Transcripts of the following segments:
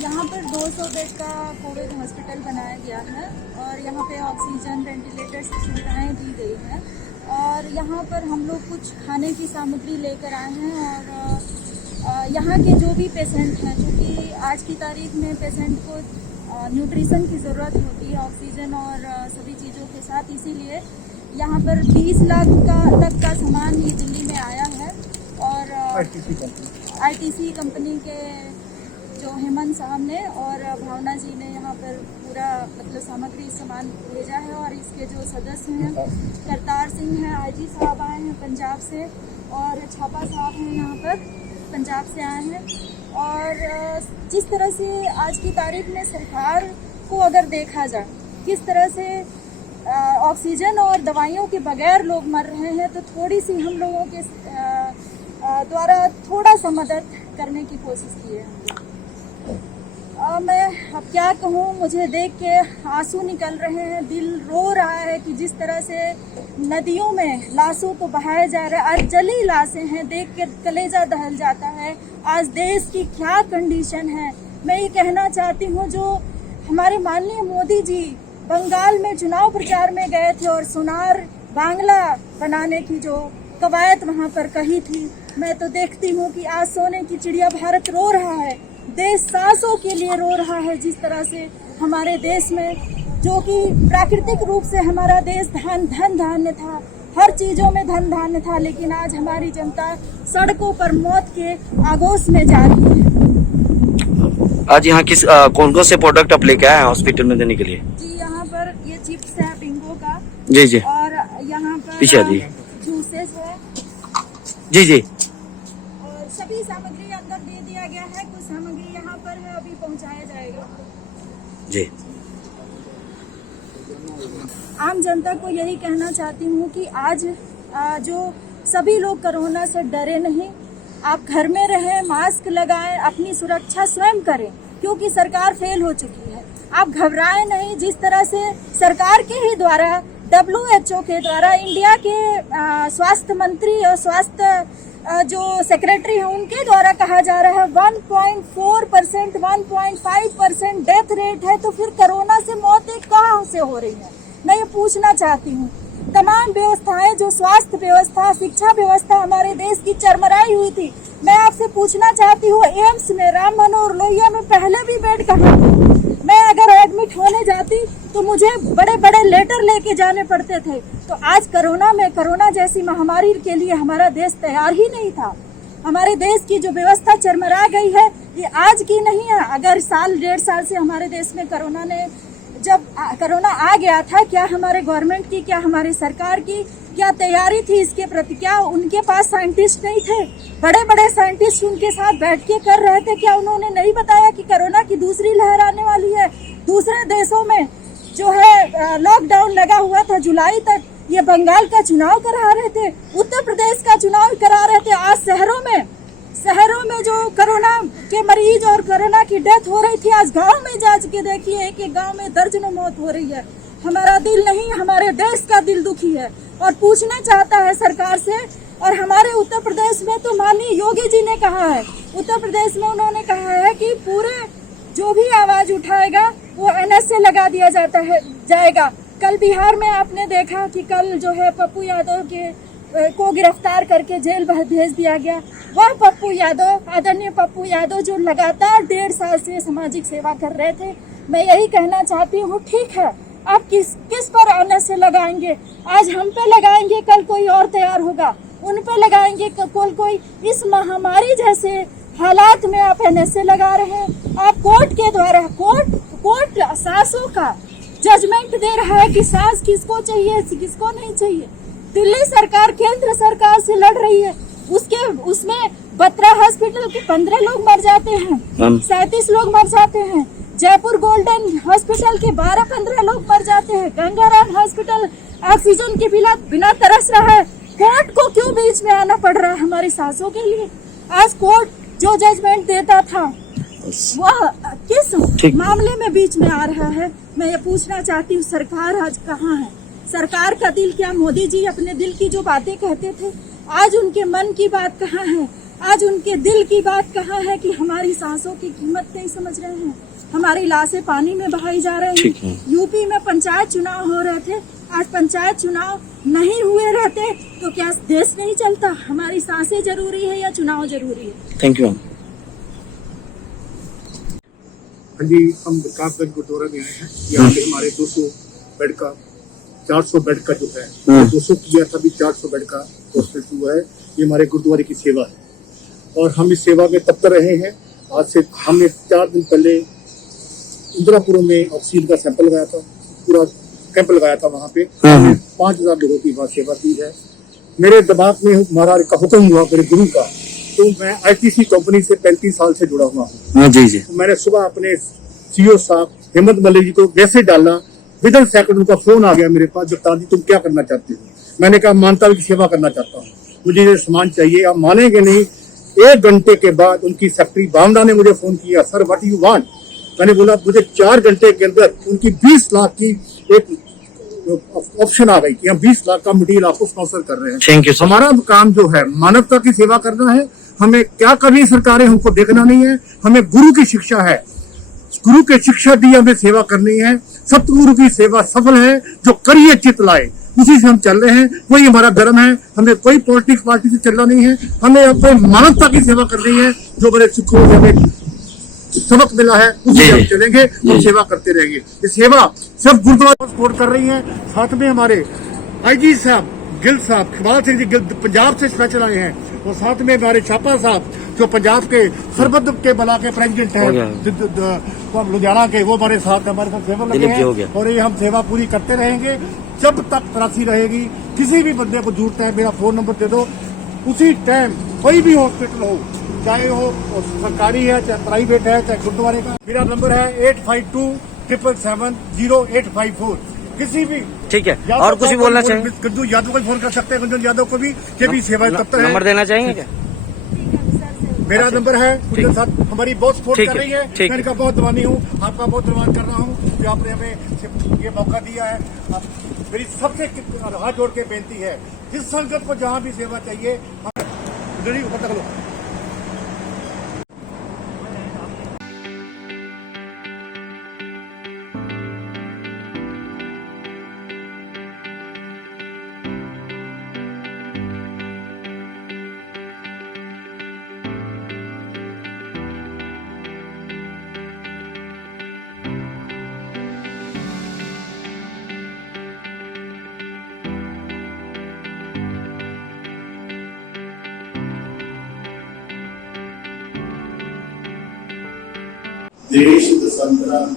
यहाँ पर 200 बेड का कोविड हॉस्पिटल बनाया गया है और यहाँ पे ऑक्सीजन, वेंटिलेटर्स की सुविधाएँ दी गई हैं। और यहाँ पर हम लोग कुछ खाने की सामग्री लेकर आए हैं और यहाँ के जो भी पेशेंट हैं, क्योंकि आज की तारीख में पेशेंट को न्यूट्रिशन की ज़रूरत होती है, ऑक्सीजन और सभी चीज़ों के साथ, इसीलिए यहाँ पर 20 लाख तक का सामान ये दिल्ली में आया है। और ITC कंपनी के जो हेमंत साहब ने और भावना जी ने यहाँ पर पूरा मतलब सामग्री सामान भेजा है। और इसके जो सदस्य हैं, करतार सिंह हैं, IG साहब आए हैं पंजाब से, और छापा साहब हैं यहाँ पर पंजाब से आए हैं। और जिस तरह से आज की तारीख में सरकार को अगर देखा जाए, किस तरह से ऑक्सीजन और दवाइयों के बगैर लोग मर रहे हैं, तो थोड़ी सी हम लोगों के द्वारा थोड़ा सा मदद करने की कोशिश की है। मैं अब क्या कहूँ, मुझे देख के आंसू निकल रहे हैं, दिल रो रहा है कि जिस तरह से नदियों में लाशों को बहाया जा रहा है। आज जली लाशें हैं, देख के कलेजा दहल जाता है। आज देश की क्या कंडीशन है। मैं ये कहना चाहती हूँ, जो हमारे माननीय मोदी जी बंगाल में चुनाव प्रचार में गए थे और सोनार बांग्ला बनाने की जो कवायद वहाँ पर कही थी, मैं तो देखती हूँ कि आज सोने की चिड़िया भारत रो रहा है। देश सांसों के लिए रो रहा है। जिस तरह से हमारे देश में, जो कि प्राकृतिक रूप से हमारा देश धन धान्य था, हर चीजों में धन धान्य था, लेकिन आज हमारी जनता सड़कों पर मौत के आगोश में जा रही है। आज यहाँ किस कौन कौन से प्रोडक्ट आप लेके आए हैं हॉस्पिटल में देने के लिए? जी, यहाँ पर ये चिप्स है बिंगो का। जी जी। और यहाँ पर पीछे जी जूसेस है। जी जी। और सभी सामग्री अंदर दे दिया गया है। कुछ सामग्री यहाँ पर है, अभी पहुँचाया जाएगा। जी। आम जनता को यही कहना चाहती हूँ कि आज जो सभी लोग कोरोना से डरे नहीं, आप घर में रहें, मास्क लगाएं, अपनी सुरक्षा स्वयं करें, क्योंकि सरकार फेल हो चुकी है। आप घबराएं नहीं। जिस तरह से सरकार के ही द्वारा, WHO के द्वारा, इंडिया के स्वास्थ्य मंत्री और स्वास्थ्य जो सेक्रेटरी हैं उनके द्वारा कहा जा रहा है 1.4%, 1.5% डेथ रेट है, तो फिर कोरोना से मौतें कहाँ से हो रही है? मैं ये पूछना चाहती हूँ। तमाम व्यवस्थाएं, जो स्वास्थ्य व्यवस्था, शिक्षा व्यवस्था हमारे देश की चरमराई हुई थी। मैं आपसे पूछना चाहती हूँ, एम्स में, राम मनोहर लोहिया में पहले भी बेड कहाँ थे? मैं अगर एडमिट होने जाती तो मुझे बड़े बड़े लेटर लेके जाने पड़ते थे। तो आज कोरोना में, कोरोना जैसी महामारी के लिए हमारा देश तैयार ही नहीं था। हमारे देश की जो व्यवस्था चरमरा गई है, ये आज की नहीं है। अगर साल 1.5 साल से हमारे देश में जब कोरोना आ गया था, क्या हमारे गवर्नमेंट की, क्या हमारी सरकार की क्या तैयारी थी इसके प्रति? क्या उनके पास साइंटिस्ट नहीं थे? बड़े बड़े साइंटिस्ट उनके साथ बैठ के कर रहे थे। क्या उन्होंने नहीं बताया कि कोरोना की दूसरी लहर आने वाली है? दूसरे देशों में जो है लॉकडाउन लगा हुआ था जुलाई तक, ये बंगाल का चुनाव करा रहे थे, उत्तर प्रदेश का चुनाव करा रहे थे। आज शहरों में जो कोरोना के मरीज और कोरोना की डेथ हो रही थी, आज गांव में जांच के देखिए, एक गांव में दर्जनों मौत हो रही है। हमारा दिल नहीं, हमारे देश का दिल दुखी है और पूछना चाहता है सरकार से। और हमारे उत्तर प्रदेश में तो माननीय योगी जी ने कहा है, उत्तर प्रदेश में उन्होंने कहा है कि पूरे जो भी आवाज उठाएगा वो NS से लगा दिया जाएगा। कल बिहार में आपने देखा कि कल जो है पप्पू यादव को गिरफ्तार करके जेल भेज दिया गया। वह पप्पू यादव, आदरणीय पप्पू यादव, जो लगातार 1.5 साल से सामाजिक सेवा कर रहे थे। मैं यही कहना चाहती हूँ, ठीक है, आप किस पर NS से लगाएंगे? आज हम पे लगाएंगे, कल कोई और तैयार होगा उन पे लगाएंगे, कल कोई। इस महामारी जैसे हालात में आप NS से लगा रहे हैं। आप कोर्ट के द्वारा, कोर्ट सांसों का जजमेंट दे रहा है कि सांस किसको चाहिए, किसको नहीं चाहिए। दिल्ली सरकार केंद्र सरकार से लड़ रही है, उसमें बत्रा हॉस्पिटल के 15 लोग मर जाते हैं, 37 लोग मर जाते हैं। जयपुर गोल्डन हॉस्पिटल के 12-15 लोग मर जाते हैं। गंगाराम हॉस्पिटल ऑक्सीजन के बिना तरस रहा है। कोर्ट को क्यों बीच में आना पड़ रहा है हमारी सांसों के लिए? आज कोर्ट जो जजमेंट देता था वह किस मामले में बीच में आ रहा है? मैं ये पूछना चाहती हूँ, सरकार आज कहाँ है? सरकार का दिल क्या? मोदी जी अपने दिल की जो बातें कहते थे, आज उनके मन की बात कहाँ है? आज उनके दिल की बात कहाँ है कि हमारी सांसों की कीमत नहीं समझ रहे हैं। हमारी लाशें पानी में बहाई जा रही ठीक हैं। है। यूपी में पंचायत चुनाव हो रहे थे, आज पंचायत चुनाव नहीं हुए रहते तो क्या देश नहीं चलता? हमारी सांसें जरूरी है या चुनाव जरूरी है? Thank you ma'am. हाँ जी, हम रकाबगंज गुरुद्वारा में आए हैं। यहाँ पे हमारे 200 बेड का 400 बेड का जो है 200 किया था, अभी 400 बेड का हॉस्पिटल हुआ है। ये हमारे गुरुद्वारे की सेवा है और हम इस सेवा में तत्पर रहे हैं। आज से हमने 4 दिन पहले इंदिरापुरम में ऑक्सीजन का सैंपल लगाया था, पूरा कैंप लगाया था। वहाँ पे 5000 लोगों की वहाँ सेवा की है। मेरे दिमाग में महाराज का हुक्म हुआ, मेरे गुरु का। तो मैं आईटीसी कंपनी से 35 साल से जुड़ा हुआ हूँ। जी जी। तो मैंने सुबह अपने सीईओ साहब हेमंत मलिक जी को मैसेज डाला, विदिन सेकंड उनका फोन आ गया मेरे पास, जगतार जी तुम क्या करना चाहते हो? मैंने कहा मानवता की सेवा करना चाहता हूँ, मुझे ये सामान चाहिए। आप मानेंगे नहीं, 1 घंटे के बाद उनकी सेक्रेटरी बामना ने मुझे फोन किया, सर व्हाट यू वांट? मैंने बोला मुझे 4 घंटे के अंदर उनकी 20 लाख की एक ऑप्शन आ गई कि हम 20 लाख का मटेरियल आपको स्पॉन्सर कर रहे हैं। Thank you sir. हमारा काम जो है मानवता की सेवा करना है। हमें क्या करनी सरकारें हमको देखना नहीं है, हमें गुरु की शिक्षा है, गुरु की शिक्षा दी हमें सेवा करनी है। सतगुरु की सेवा सफल है, जो करिए चित लाए, उसी से हम चल रहे हैं। वही हमारा धर्म है, हमें कोई पॉलिटिक्स पार्टी से चलना नहीं है, हमें अपने मानवता की सेवा करनी है। जो बड़े सिखों से हमें सबक मिला है उसी से हम चलेंगे और सेवा करते रहेंगे। ये सेवा सिर्फ गुरुद्वारा सपोर्ट कर रही है। साथ में हमारे आईजी साहब गिल साहब इकबाल सिंह जी गिल पंजाब से स्पेशल आए हैं, और साथ में हमारे छापा साहब जो पंजाब के सरबत के बला के प्रेसिडेंट हैं लुधियाना के, वो हमारे साथ हमारे साथ सेवा लगे हैं। और ये हम सेवा पूरी करते रहेंगे जब तक तलाशी रहेगी। किसी भी बंदे को जरूरत है, मेरा फोन नंबर दे दो, उसी टाइम कोई भी हॉस्पिटल हो, चाहे वो सरकारी है, चाहे प्राइवेट है, चाहे गुरुद्वारे का। मेरा नंबर है 8527770854। किसी भी ठीक है। और कुछ भी बोलना चाहेंगे? गंजू यादव को फोन कर सकते हैं, गुंजन यादव को भी, ये भी सेवा तत्पर है। नंबर देना चाहेंगे क्या? मेरा नंबर है, उनके साथ हमारी बहुत सपोर्ट कर रही है। मैं इनका बहुत धन्यवादी हूँ, आपका बहुत धन्यवाद कर रहा हूँ कि आपने हमें ये मौका दिया है। आप मेरी सबसे हाथ जोड़ के बेनती है, जिस संगत को जहाँ भी सेवा चाहिए ऊपर तक लो। देश दसंतरण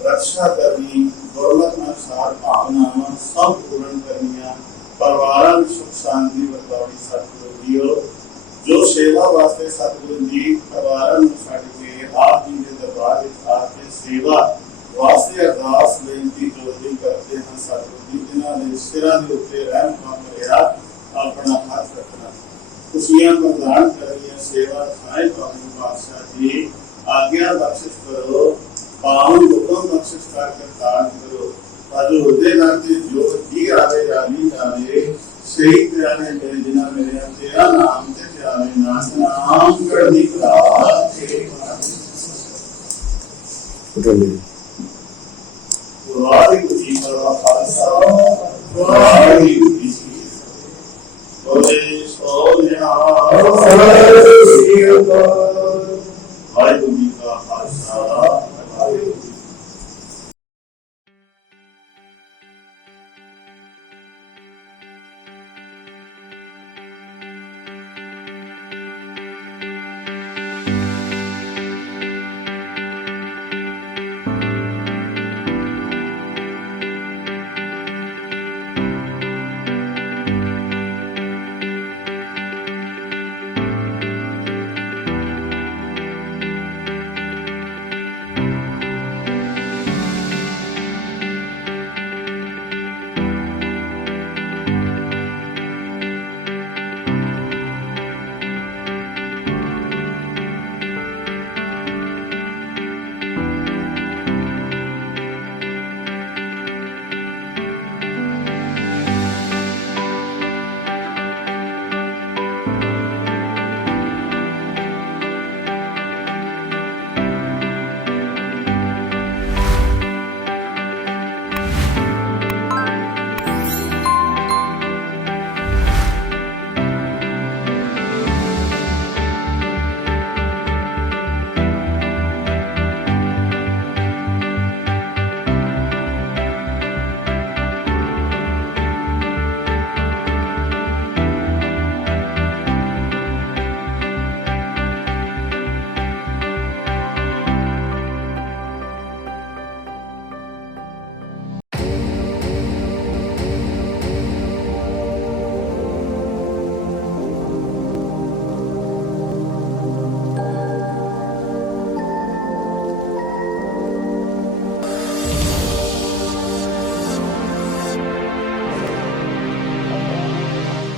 रक्षा करनी, दौलत में सार भावनावां सब पूर्ण करनिया, परिवार सुख शांति बतौड़ी सतगुरु दियो। जो सेवा वास्ते सतगुरु जी परिवार में छड्ड के आप जी के दरबार में आके सेवा वास्ते अरदास बेनती जोड़ी करते हैं। सतगुरु जी जिन्हां दे सिरां दे उत्ते रहम करया अपना हाथ रखना, खुशियां प्रदान करिए, सेवा खाए पावन पातशाह जी आज्ञा बख्शिश करो, पावन हुक्म बख्शिश कर दान करो। ताजो हृदय नाते जो जी आवे जानी जावे, सही प्यारे मेरे जिना मेरे तेरा नाम ते जावे, नाम करनी प्राप्त के वाहिगुरू जी का खालसा वाहिगुरू जी की बोले सो निहाल। वाहिगुरू